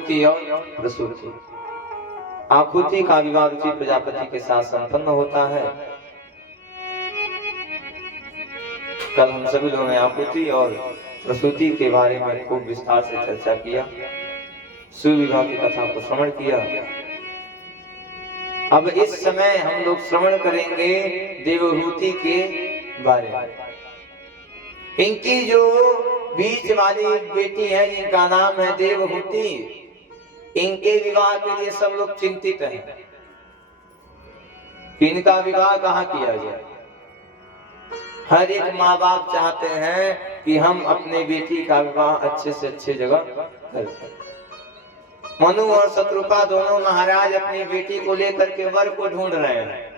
आकुति और प्रसूति। आकुति का विवाह रुचि प्रजापति के साथ संपन्न होता है। कल हम सभी लोगों ने आकुति और प्रसूति के बारे में खूब विस्तार से चर्चा किया, सुविवाह की कथा को श्रवण किया। अब इस समय हम लोग श्रवण करेंगे देवहूति के बारे में। इनकी जो बीच वाली बेटी है जिनका नाम है देवहूति, इनके विवाह के लिए सब लोग चिंतित हैं। इनका विवाह कहाँ किया जाए? हर एक माँ बाप चाहते हैं कि हम अपने बेटी का विवाह अच्छे से अच्छे जगह कर सकें। मनु और शत्रुपा दोनों महाराज अपनी बेटी को लेकर के वर को ढूंढ रहे हैं।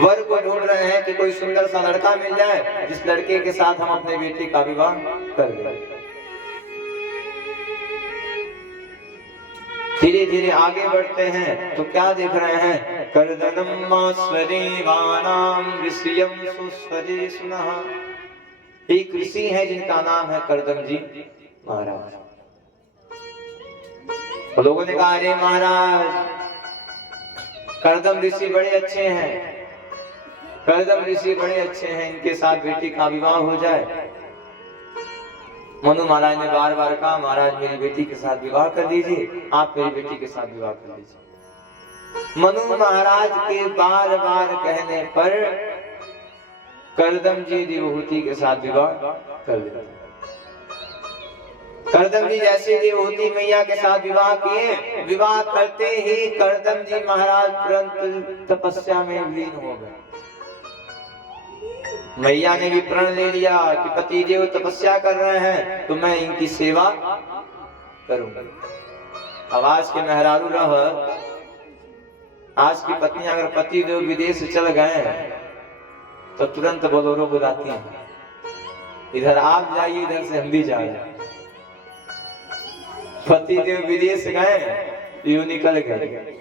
वर को ढूंढ रहे हैं कि कोई सुंदर सा लड़का मिल जाए जिस लड़के के साथ हम अपने बेटी का विवाह कर दें। धीरे धीरे आगे बढ़ते हैं तो क्या देख रहे हैं? कर्दनम स्वदेवानाम ऋषियम सुस्वदे सुनः। एक ऋषि है जिनका नाम है कर्दम जी महाराज। तो लोगों ने कहा, अरे महाराज कर्दम ऋषि बड़े अच्छे हैं, कर्दम ऋषि बड़े अच्छे हैं, इनके साथ बेटी का विवाह हो जाए। मनु महाराज ने बार बार कहा, महाराज मेरी बेटी के साथ विवाह कर दीजिए, आप मेरी बेटी के साथ विवाह कर दीजिए। मनु महाराज के बार बार कहने पर कर्दम जी देवहूति के साथ विवाह कर दिया। कर्दम जी जैसे देवहूति मैया के साथ विवाह किए, विवाह करते ही कर्दम जी महाराज तुरंत तपस्या में लीन हो गए। मैया ने भी प्रण ले लिया कि पति देव तपस्या कर रहे हैं तो मैं इनकी सेवा करूंगा। अब आज के मेहरारू रह, आज की पत्नियां अगर पति देव विदेश चल गए तो तुरंत बोलोरो बुलाती हैं, इधर आप जाइए, इधर से हम भी जाए। पति देव विदेश गए, यूं निकल गए।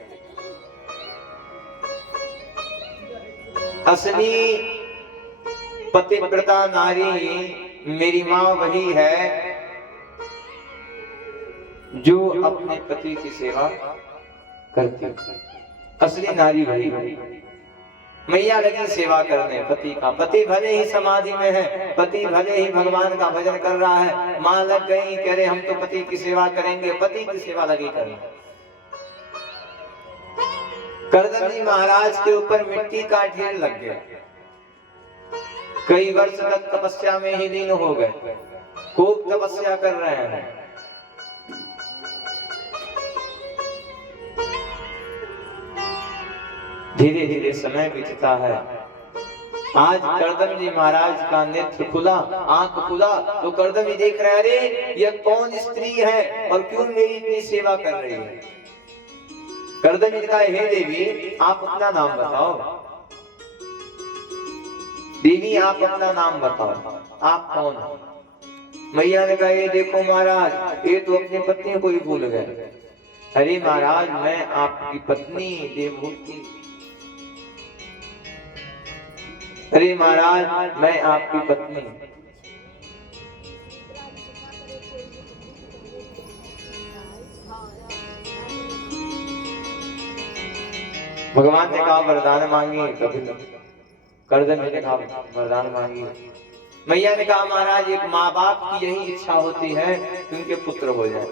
असली पतिव्रता नारी मेरी माँ वही है जो अपने पति की सेवा करती है। असली नारी वही है। मैया लगी सेवा करने पति का। पति भले ही समाधि में है, पति भले ही भगवान का भजन कर रहा है, माँ लग गई कह रहे हम तो पति की सेवा करेंगे, पति की सेवा लगी करने। कर्दम जी महाराज के ऊपर मिट्टी का ढेर लग गया। कई वर्ष तक तपस्या में ही लीन हो गए, खूब तपस्या कर रहे हैं। धीरे धीरे समय बीतता है। आज कर्दम जी महाराज का नेत्र खुला, आंख खुला तो कर्दम जी देख रहे हैं, अरे यह कौन स्त्री है और क्यों मेरी इतनी सेवा कर रही है? कर्दम जी कहा, हे देवी आप अपना नाम बताओ। देवी आप अपना नाम बताओ, आप कौन हो? मैया ने कहा, ये देखो महाराज ये तो अपनी पत्नी को ही भूल गए। अरे महाराज मैं आपकी पत्नी देवहूति। अरे महाराज मैं आपकी पत्नी। भगवान ने कहा वरदान मांगी, कभी कर्दम जी ने कहा वरदान मांगी। मैया ने कहा महाराज एक माँ बाप की यही इच्छा होती है कि उनके पुत्र हो जाए।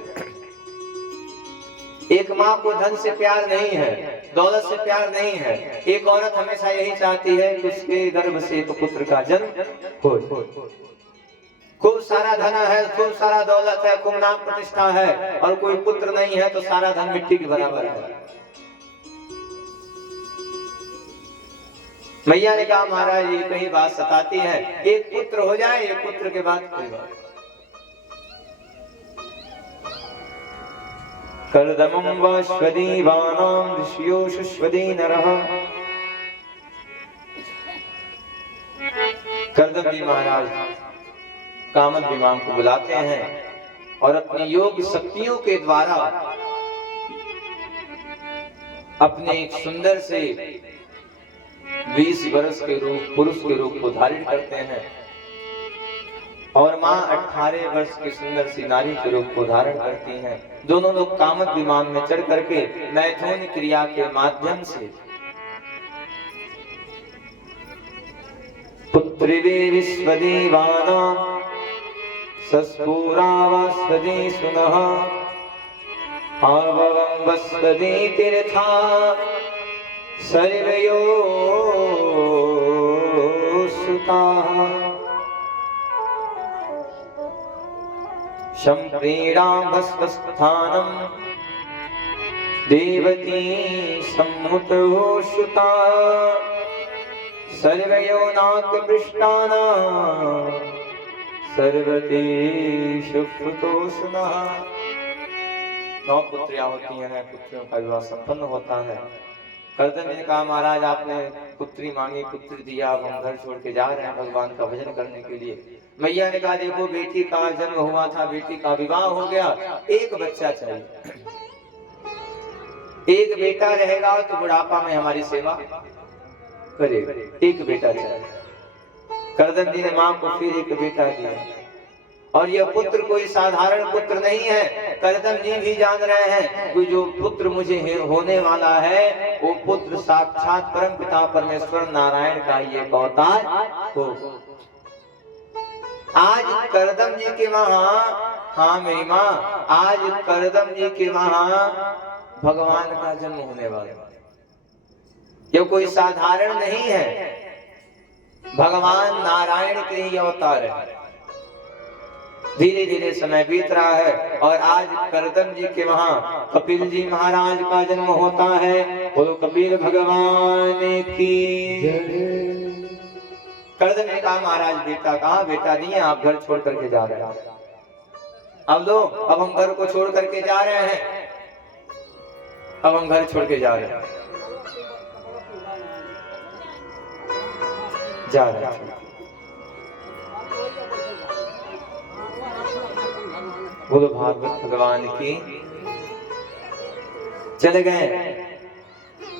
एक माँ को धन से प्यार नहीं है, दौलत से प्यार नहीं है। एक औरत हमेशा यही चाहती है कि उसके गर्भ से एक पुत्र का जन्म हो। खूब सारा धन है, खूब सारा दौलत है, खूब नाम प्रतिष्ठा है और कोई पुत्र नहीं है तो सारा धन मिट्टी के बराबर है। मैया ने कहा महाराज ये कहीं बात सताती है, एक पुत्र हो जाए, एक पुत्र के बाद कोई बात। कर्दमं वश्वदीवानां ऋषियो शुश्वदे नरः। कर्दम जी महाराज कामद विमान को बुलाते हैं और अपनी योग शक्तियों के द्वारा अपने एक सुंदर से 20 वर्ष के रूप पुरुष के रूप को धारण करते हैं और माँ 18 वर्ष की सुंदर सी नारी के रूप को धारण करती हैं। दोनों लोग कामत विमान में चढ़ करके मैथुन क्रिया के माध्यम से पुत्री विश्वदेवाना सस्फुरावस्वदे सुनः आववं वस्वदे तीर्था सर्वयो सुताः सम्प्रीणाभस्वस्थानं देवती सम्मुतो सुता सर्वयो नाकपृष्ठानां सर्वदेषु सुतोषुणः। 9 पुत्रियां होती हैं, 9 पुत्रियों का विवाह संपन्न होता है। कर्दम ने कहा महाराज आपने पुत्री मांगी, पुत्र दिया, अब हम घर छोड़ के जा रहे हैं भगवान का भजन करने के लिए। मैया ने कहा देखो बेटी का जन्म हुआ था, बेटी का विवाह हो गया, एक बच्चा चाहिए, एक बेटा रहेगा तो बुढ़ापा में हमारी सेवा करेगा, एक बेटा चाहिए। कर्दम जी ने मां को फिर एक बेटा दिया और यह पुत्र कोई साधारण पुत्र नहीं है। कर्दम जी भी जान रहे हैं कि जो पुत्र मुझे होने वाला है वो पुत्र साक्षात परमपिता परमेश्वर नारायण का ये अवतार हो। आज कर्दम जी के वहां, हाँ मेरी माँ, आज कर्दम जी के वहां भगवान का जन्म होने वाला है। यह कोई साधारण नहीं है, भगवान नारायण के ही अवतार है। धीरे धीरे समय बीत रहा है और आज कर्दम जी के वहां कपिल जी महाराज का जन्म होता है। बोलो कपिल भगवान की जय। कर्दम ने कहा महाराज बेटा कहा, बेटा दिए, आप घर छोड़ करके जा रहे हैं। अब लो, अब हम घर को छोड़ करके जा रहे हैं, अब हम घर छोड़ के जा रहे हैं, जा रहे हैं। बोलो भागवत भगवान की। चले गए।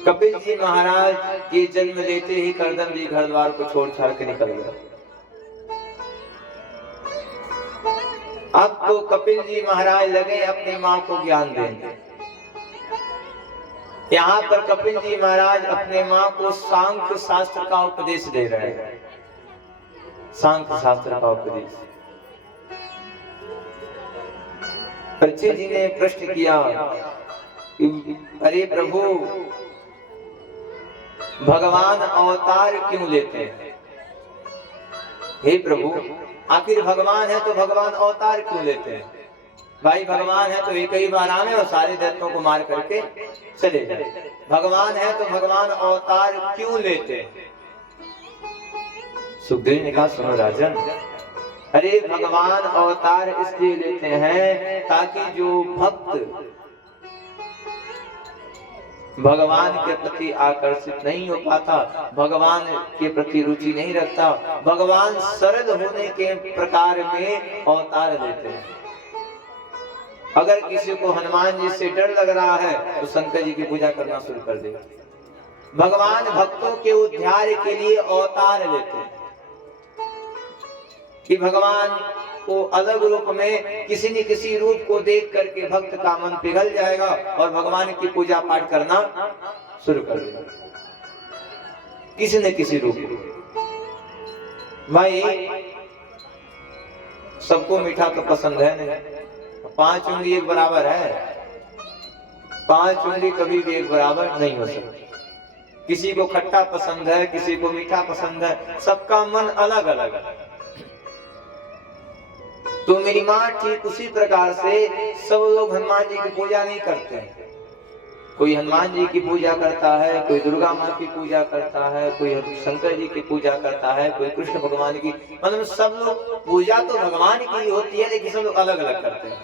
कपिल जी महाराज के जन्म लेते ही कर्दम जी घर द्वार को छोड़ छाड़ के निकल गए। अब तो कपिल जी महाराज लगे अपनी मां को ज्ञान देने। यहाँ पर कपिल जी महाराज अपने मां को सांख्य शास्त्र का उपदेश दे रहे हैं। सांख्य शास्त्र का उपदेश। परीक्षित जी ने प्रश्न किया, अरे प्रभु भगवान अवतार क्यों लेते हैं? हे प्रभु आखिर भगवान है तो भगवान अवतार क्यों लेते हैं? भाई भगवान है तो एक ही बार आवे और सारे दैत्यों को मार करके चले जाए। भगवान है तो भगवान अवतार क्यों लेते हैं? सुखदेव ने कहा सुनो राजन, अरे भगवान अवतार इसलिए लेते हैं ताकि जो भक्त भगवान के प्रति आकर्षित नहीं हो पाता, भगवान के प्रति रुचि नहीं रखता, भगवान सरल होने के प्रकार में अवतार लेते हैं। अगर किसी को हनुमान जी से डर लग रहा है तो शंकर जी की पूजा करना शुरू कर देगा। भगवान भक्तों के उद्धार के लिए अवतार लेते हैं कि भगवान को अलग रूप में किसी न किसी रूप को देख करके भक्त का मन पिघल जाएगा और भगवान की पूजा पाठ करना शुरू कर देगा किसी न किसी रूप में। भाई सबको मीठा तो पसंद है नहीं, 5 उंगली एक बराबर है, 5 उंगली कभी भी एक बराबर नहीं हो सकती। किसी को खट्टा पसंद है, किसी को मीठा पसंद है, सबका मन अलग अलग है। तो मेरी माँ ठीक उसी प्रकार से सब लोग हनुमान जी की पूजा नहीं करते हैं। कोई हनुमान जी की पूजा करता है, कोई दुर्गा माँ की पूजा करता है, कोई शंकर जी की पूजा करता है, कोई कृष्ण भगवान की, मतलब सब लोग पूजा तो भगवान की होती है लेकिन सब लोग अलग अलग करते हैं।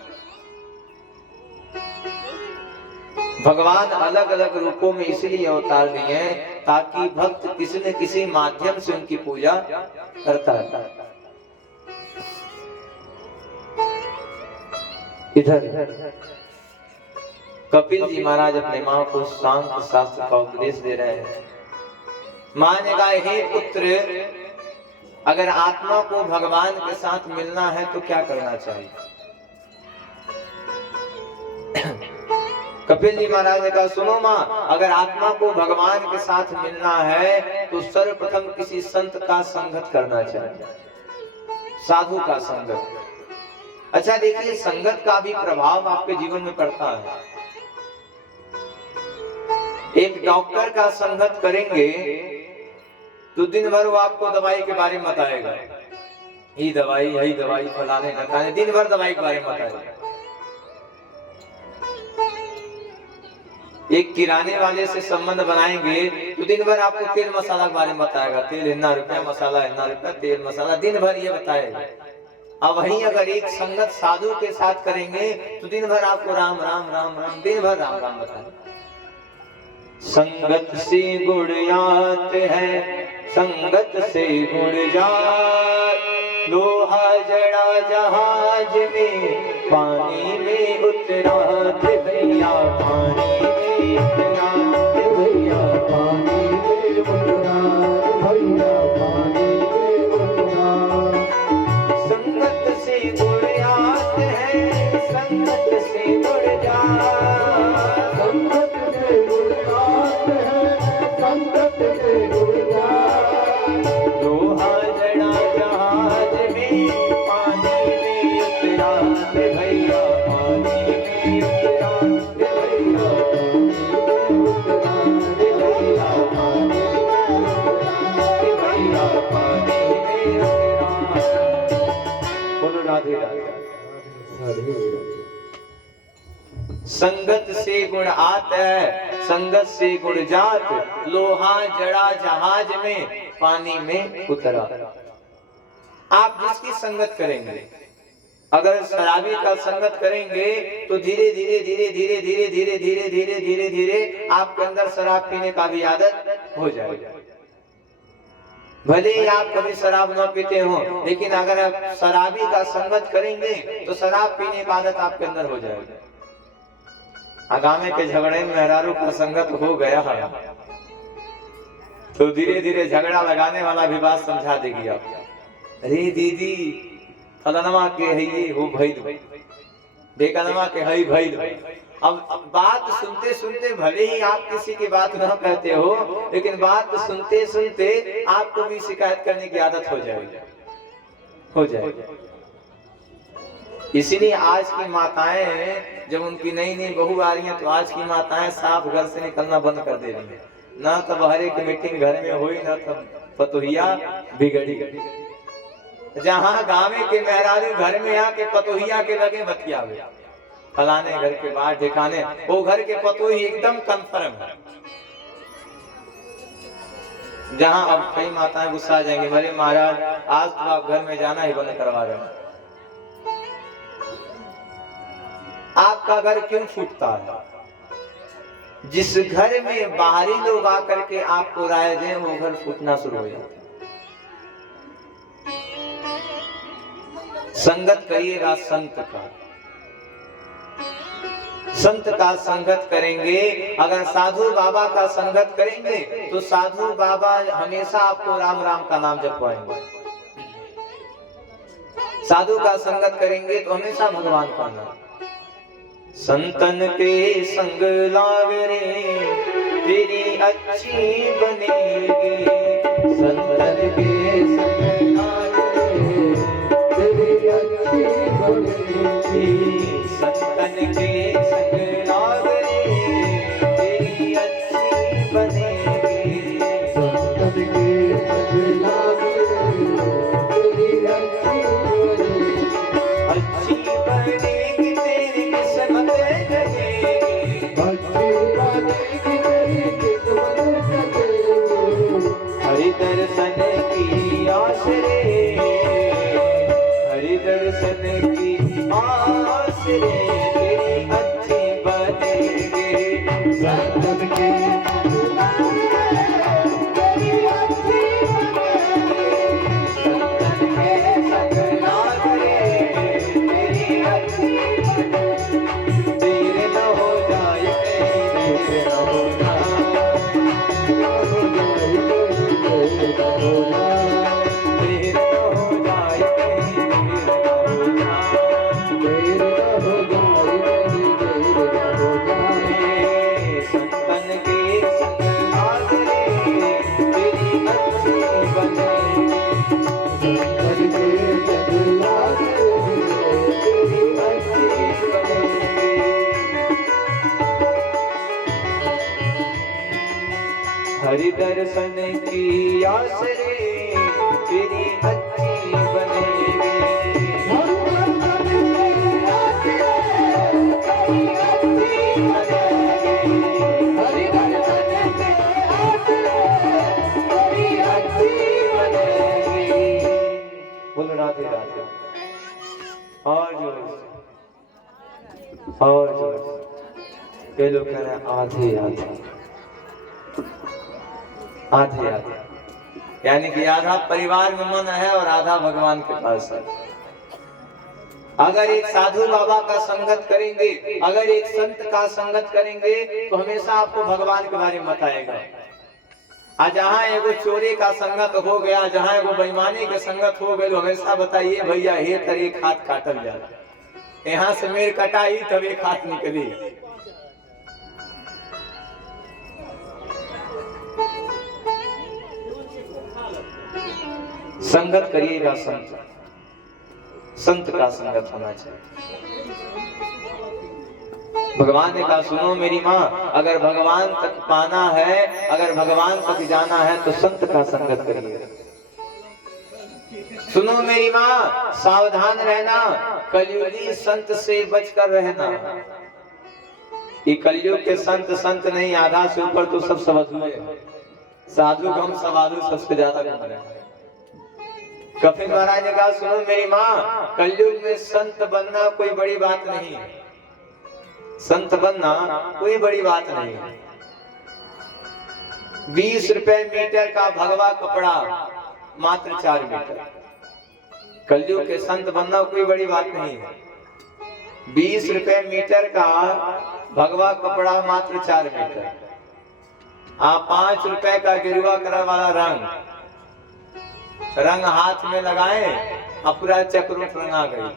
भगवान अलग अलग रूपों में इसलिए अवतार लिए हैं ताकि भक्त किसी न किसी माध्यम से उनकी पूजा करता है। इधर कपिल जी महाराज अपने मां को सांख्य शास्त्र का उपदेश दे रहे हैं। मां ने कहा हे पुत्र अगर आत्मा को भगवान के साथ मिलना है तो क्या करना चाहिए? कपिल जी महाराज ने कहा, सुनो माँ, अगर आत्मा को भगवान के साथ मिलना है तो सर्वप्रथम किसी संत का संगत करना चाहिए, साधु का संगत। अच्छा देखिए, संगत का भी प्रभाव आपके जीवन में पड़ता है। एक डॉक्टर का संगत करेंगे तो दिन भर वो आपको दवाई के बारे में बताएगा, ये दवाई, यही दवाई, फलाने ढकाने, दिन भर दवाई के बारे में बताएगा। एक किराने वाले से संबंध बनाएंगे तो दिन भर आपको तेल मसाला के बारे में बताएगा, तेल इतना रुपया, मसाला इतना रुपया, तेल मसाला, दिन भर ये बताएगा। अब वहीं अगर एक संगत साधु के साथ करेंगे तो दिन भर आपको राम राम राम राम, दिन भर राम राम बताएगा। संगत से गुण यात है, संगत से गुण जात, लोहा जड़ा जहाज में, पानी में उतरा भैया, पानी में उतरा भैया, पानी में उतरा भैया, पानी में उतरा। संगत से गुण यात है, संगत से गुण जात, संगत से गुण यात है, संगत से गुण जात, लोहा जड़ा जहाज में, पानी में उतरा भैया, पानी में उतरा भैया, पानी भैया, पानी में उतरा। बोलो राधे राधे। संगत से गुण आत है, संगत से गुण जात, लोहा जड़ा जहाज में, पानी में उतरा। आप जिसकी संगत करेंगे, अगर शराबी का संगत करेंगे तो धीरे धीरे धीरे धीरे धीरे धीरे धीरे धीरे धीरे धीरे आपके अंदर शराब पीने का भी आदत हो जाएगी। भले ही आप कभी शराब न पीते हो, लेकिन अगर आप शराबी का संगत करेंगे तो शराब पीने का आदत आपके अंदर हो जाएगी। आगामे के झगड़े में मेहरारू का संगत हो गया है तो धीरे धीरे झगड़ा लगाने वाला भी बात समझा देगी आप। अरे दीदी, फलानमा के है ये हो भइल, बेकनमा के है भइल। अब बात सुनते सुनते भले ही आप किसी की बात न कहते हो, लेकिन बात सुनते सुनते आपको भी शिकायत करने की आदत हो जाएगी। इसीलिए आज की माताएं, जब उनकी नई नई बहू आ रही हैं तो आज की माताएं साफ घर से निकलना बंद कर दे रही हैं। ना तब हरे की मीटिंग घर में हुई, ना तब पतोहिया बिगड़ी। जहाँ गाँव के मेहरारू घर में आके पतोहिया के लगे बतियावे, फलाने घर के बाहर ठिकाने, वो घर के पतोही एकदम कंफर्म है। जहाँ अब कई माताएं गुस्सा आ जाएंगी, अरे महाराज आज तो आप घर में जाना ही बंद करवा रहे हैं। आपका घर क्यों फूटता है? जिस घर में बाहरी लोग आकर के आपको राय दें, वो घर फूटना शुरू हो जाता है। संगत करिएगा संत का, संत का संगत करेंगे। अगर साधु बाबा का संगत करेंगे तो साधु बाबा हमेशा आपको राम राम का नाम जपवाएंगे। साधु का संगत करेंगे तो हमेशा भगवान का नाम। संतन के संग लाग रे, तेरी अच्छी बनेगी। संतन के संग लाग रे, तेरी अच्छी बनेगी। संतन के संग लाग रे, तेरी अच्छी बनेगी। संतन के संग लाग रे, तेरी अच्छी बनेगी। अच्छी बनेगी तेरी किस्मत जगेगी, अच्छी बनेगी तेरी किस्मत जगेगी। हरि दर्शन की आस रे, हरि दर्शन की आस रे, तेरी अच्छी बनेगी। संतन के तेरे दर्शन की आस रे तेरी अच्छी बनेगी। बोलो राधे राधे। और जोर और जोर। ये लोग कह रहे हैं आधे आधे आधे आधे, यानी कि आधा परिवार में मन है और आधा भगवान के पास है। अगर एक साधु बाबा का संगत करेंगे, अगर एक संत का संगत करेंगे तो हमेशा आपको भगवान के बारे में बताएगा। आज जहाँ एगो चोरी का संगत हो गया, जहाँ एगो बेईमानी के संगत हो गए, हमेशा बताइए भैया हे तर एक हाथ काटल जा, यहाँ से मेर कटाई तब एक हाथ निकली। संगत करिएगा संत, संत का संगत होना चाहिए। भगवान ने कहा सुनो मेरी माँ, अगर भगवान तक पाना है, अगर भगवान तक जाना है तो संत का संगत करिए। सुनो मेरी माँ, सावधान रहना, कलयुगी संत से बचकर रहना। ये कलयुग के संत संत नहीं, आधा से ऊपर तो सब साधु है। साधु कम साधु सबसे ज्यादा कम है। कपिल महाराज ने कहा सुनो मेरी माँ, कलयुग में संत बनना कोई बड़ी बात नहीं है, संत बनना कोई बड़ी बात नहीं है। 20 रुपए मीटर का भगवा कपड़ा मात्र 4 मीटर। कलयुग के संत बनना कोई बड़ी बात नहीं है। 20 रुपए मीटर का भगवा कपड़ा मात्र 4 मीटर। आप 5 रुपए का गेरुआ कलर वाला रंग हाथ में लगाए, अब पूरा चक्रोट रंगा गई,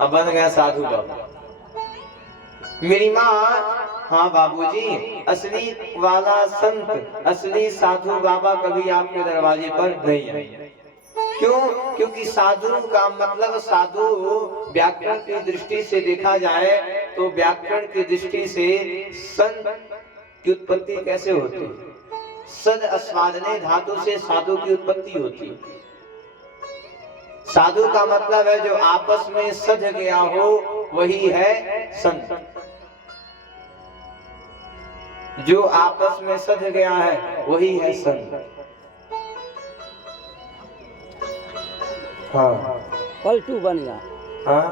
अब बन गया साधु बाबा। मेरी माँ, हाँ बाबूजी, असली वाला संत, असली साधु बाबा कभी आपके दरवाजे पर नहीं आए। क्यों? क्योंकि साधु का मतलब, साधु व्याकरण की दृष्टि से देखा जाए तो व्याकरण की दृष्टि से संत की उत्पत्ति कैसे होती है? सद अस्वादने धातु से साधु की उत्पत्ति होती है। साधु का मतलब है जो आपस में सज गया हो, वही है संत। जो आपस में सज गया है वही है संत। हाँ पलटू बन गया। हाँ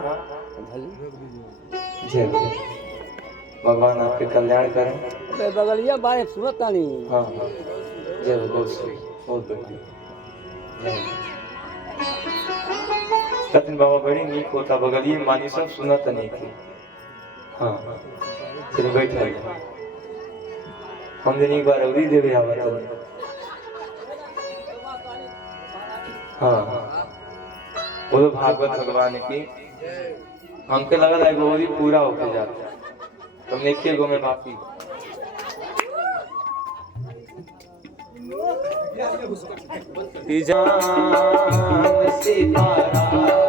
जय भगवान आपके कल्याण करें। बगलिया बाय सूरत नहीं। हाँ जय बहुत सही, बहुत बढ़िया। सचिन बाबा बड़ी नीक होता, बगलिए मानी सब सुनत नहीं की। हाँ चलिए बैठे, हम दिन एक बार अवरी देवे आवत। हाँ बोलो भागवत भगवान की। हमके लगा था गोरी पूरा होके जाता, तुमने एक गो में बापी जान सितारा